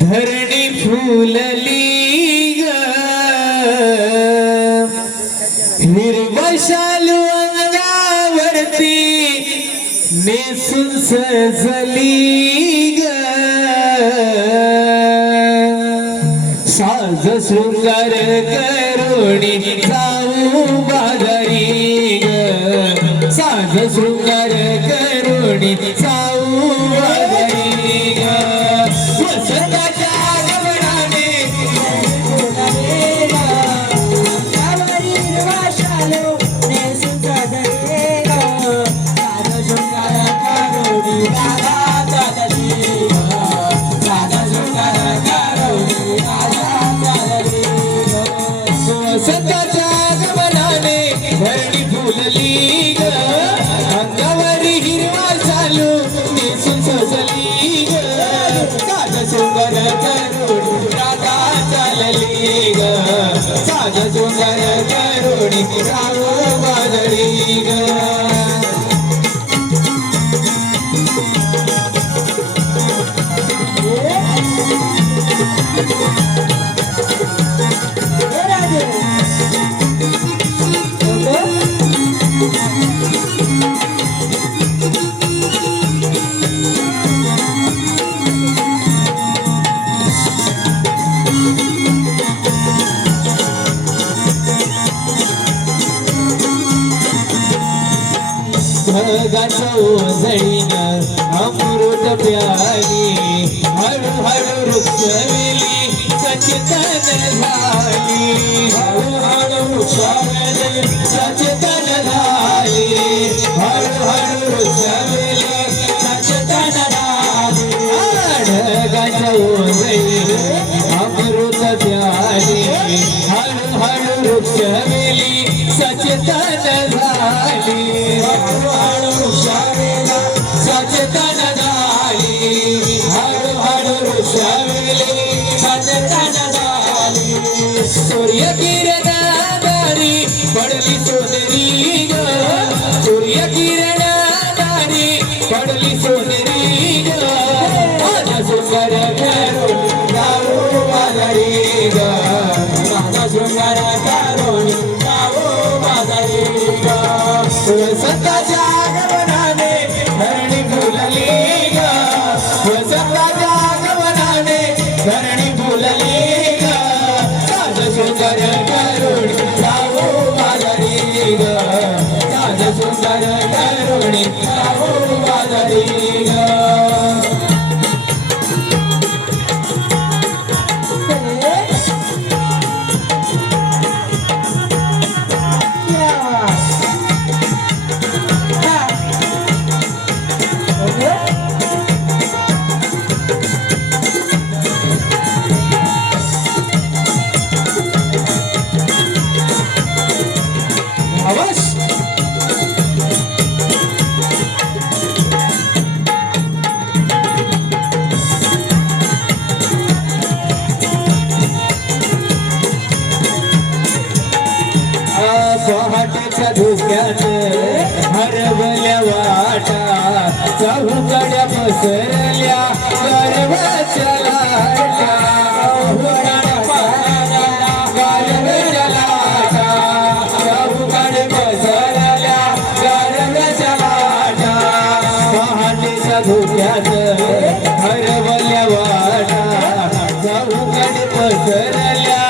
धरणी फुलली ग. निर्वशालू अंगावरती नेसून सजली ग. साज शृंगार करुणी जाऊ बाजारी ग. साज शृंगार करुणी जाऊ करुणी राऊ बाजली ग ढगाच्या ओझळीनं अमृत प्याली हळूहळू सचेतन झाली. हळूहळू वृक्षवेली सचेतन झाली. हळूहळू वृक्षवेली सचेतन झाली. ढगाच्या ओझळीनं अमृत प्याली हळूहळू सचेतन हळूहळू वृक्षवेली सचेतन सूर्य पडली सोनेरी ग. सूर्य किरणादारी पडली सोनेरी ग. माझा सुंदर करून जाऊ ग. माझा सुंदर आगमनाने धरणी फुलली साज सुंदर करुणी जाऊ बाजारी ग. साज सुंदर करुणी ग. पहाटेच्या धुक्यात हरवल्या वाटा चौकड पसरल्या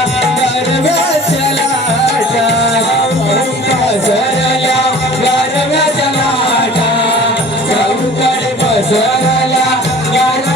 Sala,